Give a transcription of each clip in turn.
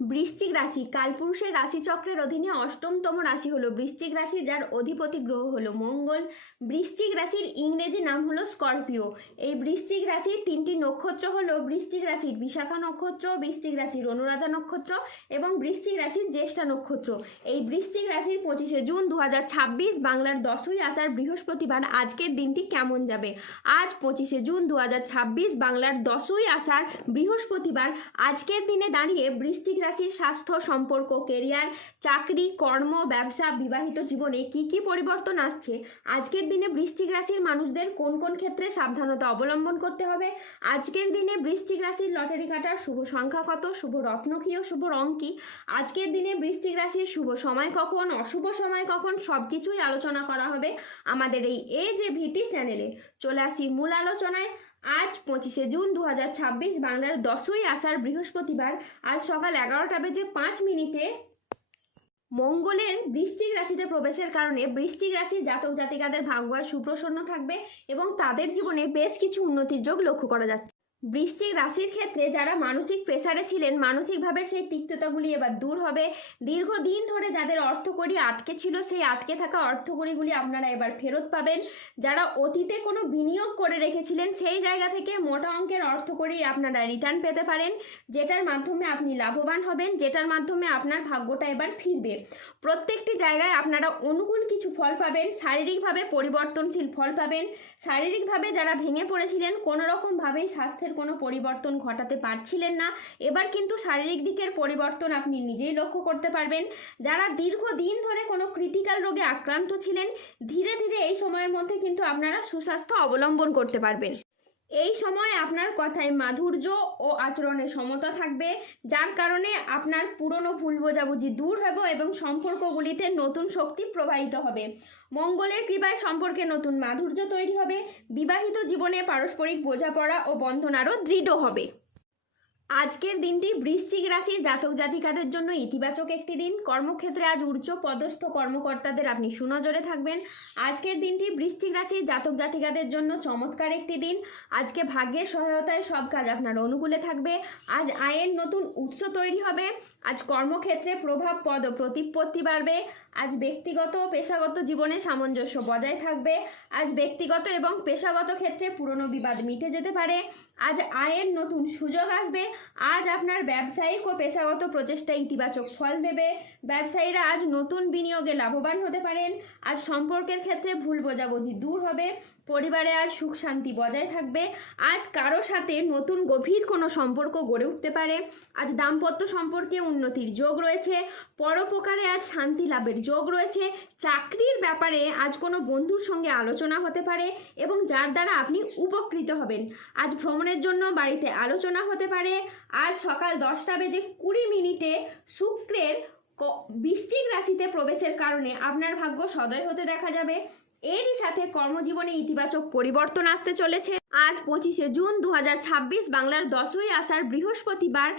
বৃশ্চিক রাশি কালপুরুষের রাশিচক্রের অধীনে অষ্টমতম রাশি হলো বৃশ্চিক রাশি, যার অধিপতি গ্রহ হলো মঙ্গল। বৃশ্চিক রাশির ইংরেজি নাম হলো স্করপিও। এই বৃশ্চিক রাশির তিনটি নক্ষত্র হলো বৃশ্চিক রাশির বিশাখা নক্ষত্র, বৃশ্চিক রাশির অনুরাধা নক্ষত্র এবং বৃশ্চিক রাশির জ্যেষ্ঠা নক্ষত্র। এই বৃশ্চিক রাশির 25শে জুন 2026 বাংলার 10ই আষাঢ় বৃহস্পতিবার আজকের দিনটি কেমন যাবে। আজ 25শে জুন 2026 বাংলার 10ই আষাঢ় বৃহস্পতিবার আজকের দিনে দাঁড়িয়ে বৃশ্চিক রাশির স্বাস্থ্য, সম্পর্ক, কেরিয়ার, চাকরি, কর্ম, ব্যবসা, বিবাহিত জীবনে কি কি পরিবর্তন আসছে, আজকের দিনে বৃশ্চিক রাশির মানুষদের কোন কোন ক্ষেত্রে সাবধানতা অবলম্বন করতে হবে, আজকের দিনে বৃশ্চিক রাশির লটারি কাটার শুভ সংখ্যা কত, শুভ রত্ন কি ও শুভ রং কি, আজকের দিনে বৃশ্চিক রাশির শুভ সময় কখন, অশুভ সময় কখন, সব কিছুই আলোচনা করা হবে আমাদের এই AJVT চ্যানেলে। চলে আসি মূল আলোচনায়। আজ 25শে জুন 2026 বাংলার 10ই আষাঢ় বৃহস্পতিবার আজ সকাল 11:05 মঙ্গলের বৃশ্চিক রাশিতে প্রবেশের কারণে বৃশ্চিক রাশির জাতক জাতিকাদের ভাগ্য সুপ্রসন্ন থাকবে এবং তাদের জীবনে বেশ কিছু উন্নতির যোগ লক্ষ্য করা যাচ্ছে। বৃশ্চিক রাশির ক্ষেত্রে যারা মানসিক প্রেসারে ছিলেন, মানসিকভাবে সেই তিক্ততাগুলি এবার দূর হবে। দীর্ঘদিন ধরে যাদের অর্থকড়ি আটকে ছিল, সেই আটকে থাকা অর্থকড়িগুলি আপনারা এবার ফেরত পাবেন। যারা অতীতে কোনো বিনিয়োগ করে রেখেছিলেন, সেই জায়গা থেকে মোটা অঙ্কের অর্থকড়ি আপনারা রিটার্ন পেতে পারেন, যেটার মাধ্যমে আপনি লাভবান হবেন, যেটার মাধ্যমে আপনার ভাগ্যটা এবার ফিরবে। প্রত্যেকটি জায়গায় আপনারা অনুকূল কিছু ফল পাবেন, শারীরিকভাবে পরিবর্তনশীল ফল পাবেন। শারীরিকভাবে যারা ভেঙে পড়েছিলেন, কোনো রকমভাবেই স্বাস্থ্যের কোনো পরিবর্তন ঘটাতে পারছিলেন না, এবার কিন্তু শারীরিক দিকের পরিবর্তন আপনি নিজেই লক্ষ্য করতে পারবেন। যারা দীর্ঘদিন ধরে কোনো ক্রিটিক্যাল রোগে আক্রান্ত ছিলেন, ধীরে ধীরে এই সময়ের মধ্যে কিন্তু আপনারা সুস্বাস্থ্য অবলম্বন করতে পারবেন। এই সময় আপনার কথায় মাধুর্য ও আচরণে সমতা থাকবে, যার কারণে আপনার পুরনো ভুল বোঝাবুঝি দূর হবে এবং সম্পর্কগুলিতে নতুন শক্তি প্রবাহিত হবে। মঙ্গলের কৃপায় সম্পর্কে নতুন মাধুর্য তৈরি হবে। বিবাহিত জীবনে পারস্পরিক বোঝাপড়া ও বন্ধন আরও দৃঢ় হবে। আজকের দিনটি বৃশ্চিক রাশির জাতক জাতিকাদের জন্য ইতিবাচক একটি দিন। কর্মক্ষেত্রে আজ উচ্চ পদস্থ কর্মকর্তাদের আপনি সুনজরে থাকবেন। আজকের দিনটি বৃশ্চিক রাশির জাতক জাতিকাদের জন্য চমৎকার একটি দিন। আজকে ভাগ্যের সহায়তায় সব কাজ আপনার অনুকূলে থাকবে। আজ আয়ের নতুন উৎস তৈরি হবে। আজ কর্মক্ষেত্রে প্রভাব পদ ও প্রতিপত্তি বাড়বে। আজ ব্যক্তিগত ও পেশাগত জীবনে সামঞ্জস্য বজায় থাকবে। আজ ব্যক্তিগত এবং পেশাগত ক্ষেত্রে পুরনো বিবাদ মিটে যেতে পারে। আজ আয়ের নতুন সুযোগ আসবে। আজ আপনার ব্যবসায়িক ও পেশাগত প্রচেষ্টা ইতিবাচক ফল দেবে। ব্যবসায়ীরা আজ নতুন বিনিয়োগে লাভবান হতে পারেন। আজ সম্পর্কের ক্ষেত্রে ভুল বোঝাবুঝি দূর হবে। পরিবারে আজ সুখ শান্তি বজায় থাকবে। আজ কারো সাথে নতুন গভীর কোনো সম্পর্ক গড়ে উঠতে পারে। আজ দাম্পত্য সম্পর্কে উন্নতির যোগ রয়েছে। পরোপকারে আজ শান্তি লাভের যোগ রয়েছে। চাকরির ব্যাপারে আজ কোনো বন্ধুর সঙ্গে আলোচনা হতে পারে এবং যার দ্বারা আপনি উপকৃত হবেন। আজ ভ্রমণের জন্য বাড়িতে আলোচনা হতে পারে। আজ সকাল 10:20 শুক্রের বৃশ্চিক রাশিতে প্রবেশের কারণে আপনার ভাগ্য সদয় হতে দেখা যাবে। এরই সাথে কর্মজীবনে ইতিবাচক পরিবর্তন আসতে চলেছে। আজ 25শে জুন 2026 বাংলার 10ই আষাঢ় বৃহস্পতিবার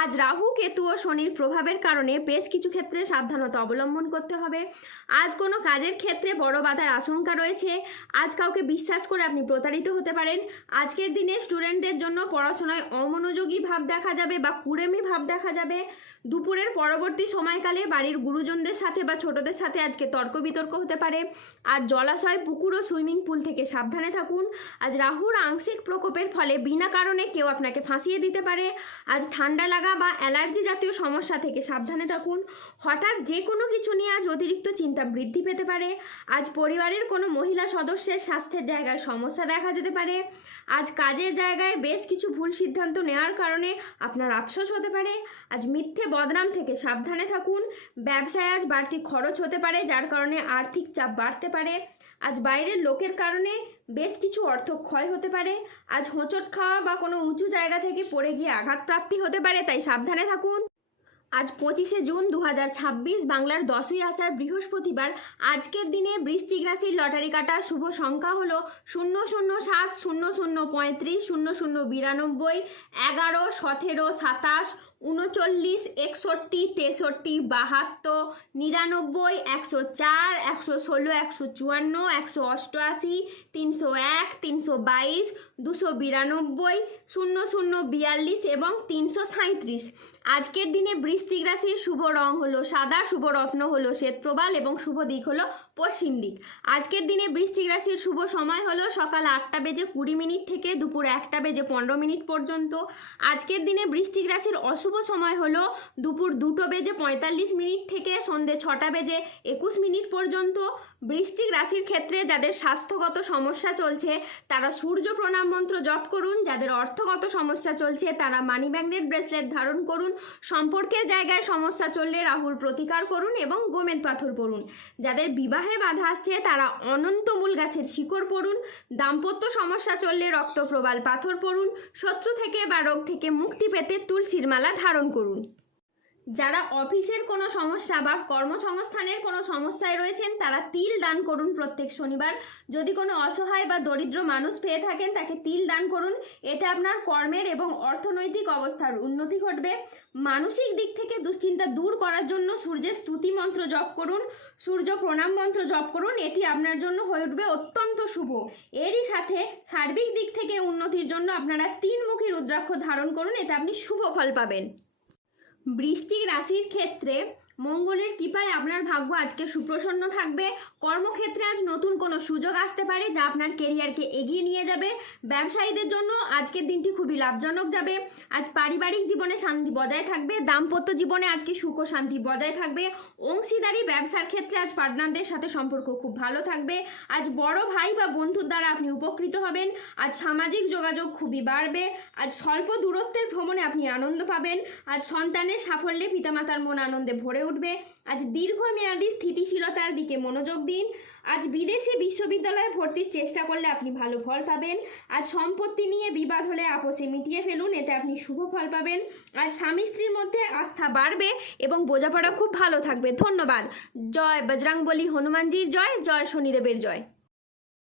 আজ রাহু, কেতু ও শনির প্রভাবের কারণে বেশ কিছু ক্ষেত্রে সাবধানতা অবলম্বন করতে হবে। আজ কোনো কাজের ক্ষেত্রে বড় বাধার আশঙ্কা রয়েছে। আজ কাউকে বিশ্বাস করে আপনি প্রতারিত হতে পারেন। আজকের দিনে স্টুডেন্টদের জন্য পড়াশোনায় অমনোযোগী ভাব দেখা যাবে বা কুড়েমি ভাব দেখা যাবে। দুপুরের পরবর্তী সময়কালে বাড়ির গুরুজনদের সাথে বা ছোটদের সাথে আজকে তর্ক বিতর্ক হতে পারে। আজ জলাশয়, পুকুর ও সুইমিং পুল থেকে সাবধানে থাকুন। আজ রাহুর আংশিক প্রকোপের ফলে বিনা কারণে কেউ আপনাকে ফাঁসিয়ে দিতে পারে। আজ ঠান্ডা লাগা বা অ্যালার্জি জাতীয় সমস্যা থেকে সাবধানে থাকুন। হঠাৎ যে কোনো কিছু নিয়ে আজ অতিরিক্ত চিন্তা বৃদ্ধি পেতে পারে। আজ পরিবারের কোনো মহিলা সদস্যের স্বাস্থ্যের জায়গায় সমস্যা দেখা যেতে পারে। আজ কাজের জায়গায় বেশ কিছু ভুল সিদ্ধান্ত নেওয়ার কারণে আপনার আফসোস হতে পারে। আজ মিথ্যে বদনাম থেকে সাবধানে থাকুন। ব্যবসায় আজ বাড়তি খরচ হতে পারে, যার কারণে আর্থিক চাপ বাড়তে পারে। আজ বাইরের লোকের কারণে বেশ কিছু অর্থ ক্ষয় হতে পারে। আজ হোঁচট খাওয়া বা কোনো উঁচু জায়গা থেকে পড়ে গিয়ে আঘাতপ্রাপ্তি হতে পারে, তাই সাবধানে থাকুন। আজ 25শে জুন 2026 বাংলার 10ই আষাঢ় বৃহস্পতিবার আজকের দিনে বৃশ্চিক রাশির লটারি কাটা শুভ সংখ্যা হলো 007, 0035, 0092, 11, 17, 27, 39, 61, 63, 72, 99, 104, 116, 154, 188, 301, 322, 292, 0042 এবং 337। আজকের দিনে বৃশ্চিক রাশির শুভ রং হলো সাদা, শুভ রত্ন হলো শ্বেতপ্রবাল এবং শুভ দিক হলো পশ্চিম দিক। আজকের দিনে বৃশ্চিক রাশির শুভ সময় হলো সকাল 8:20 থেকে দুপুর 1:15 পর্যন্ত। আজকের দিনে বৃশ্চিক রাশির অশুভ সময় হলো দুপুর 2:45 থেকে সন্ধ্যে 6:21 পর্যন্ত। বৃশ্চিক রাশির ক্ষেত্রে যাদের স্বাস্থ্যগত সমস্যা চলছে তারা সূর্য প্রণাম মন্ত্র জপ করুন। যাদের অর্থগত সমস্যা চলছে তারা মানি ম্যাগনেট ব্রেসলেট ধারণ করুন। সম্পর্কের জায়গায় সমস্যা চললে রাহুর প্রতিকার করুন এবং গোমেদ পাথর পড়ুন। যাদের বিবাহে বাধা আসছে তারা অনন্তমূল গাছের শিকড় পড়ুন। দাম্পত্য সমস্যা চললে রক্তপ্রবাল পাথর পড়ুন। শত্রু থেকে বা রোগ থেকে মুক্তি পেতে তুলসীর মালা ধারণ করুন। যারা অফিসের কোনো সমস্যা বা কর্মসংস্থানের কোনো সমস্যায় রয়েছেন তারা তিল দান করুন প্রত্যেক শনিবার। যদি কোনো অসহায় বা দরিদ্র মানুষ পেয়ে থাকেন তাকে তিল দান করুন। এতে আপনার কর্মের এবং অর্থনৈতিক অবস্থার উন্নতি ঘটবে। মানসিক দিক থেকে দুশ্চিন্তা দূর করার জন্য সূর্যের স্তুতি মন্ত্র জপ করুন, সূর্য প্রণাম মন্ত্র জপ করুন। এটি আপনার জন্য হয়ে উঠবে অত্যন্ত শুভ। এরই সাথে সার্বিক দিক থেকে উন্নতির জন্য আপনারা 3মুখী রুদ্রাক্ষ ধারণ করুন, এতে আপনি শুভ ফল পাবেন। বৃশ্চিক রাশির ক্ষেত্রে মঙ্গলের কৃপায় আপনার ভাগ্য আজকে সুপ্রসন্ন থাকবে। কর্মক্ষেত্রে আজ নতুন কোনো সুযোগ আসতে পারে যা আপনার কেরিয়ারকে এগিয়ে নিয়ে যাবে। ব্যবসায়ীদের জন্য আজকের দিনটি খুবই লাভজনক যাবে। আজ পারিবারিক জীবনে শান্তি বজায় থাকবে। দাম্পত্য জীবনে আজকে সুখ ও শান্তি বজায় থাকবে। অংশীদারি ব্যবসার ক্ষেত্রে আজ পার্টনারদের সাথে সম্পর্ক খুব ভালো থাকবে। আজ বড় ভাই বা বন্ধুর দ্বারা আপনি উপকৃত হবেন। আজ সামাজিক যোগাযোগ খুবই বাড়বে। আজ স্বল্প দূরত্বের ভ্রমণে আপনি আনন্দ পাবেন। আজ সন্তানের সাফল্যে পিতামাতার মন আনন্দে ভরে উঠবে। আজ দীর্ঘমেয়াদী স্থিতিশীলতার দিকে মনোযোগ দিন। আজ বিদেশি বিশ্ববিদ্যালয়ে ভর্তির চেষ্টা করলে আপনি ভালো ফল পাবেন। আজ সম্পত্তি নিয়ে বিবাদ হলে আপোষে মিটিয়ে ফেলুন, এতে আপনি শুভ ফল পাবেন। আজ স্বামী স্ত্রীর মধ্যে আস্থা বাড়বে এবং বোঝাপড়া খুব ভালো থাকবে। ধন্যবাদ। জয় বজরংবলী, হনুমানজির জয়, জয় শনিদেবের জয়।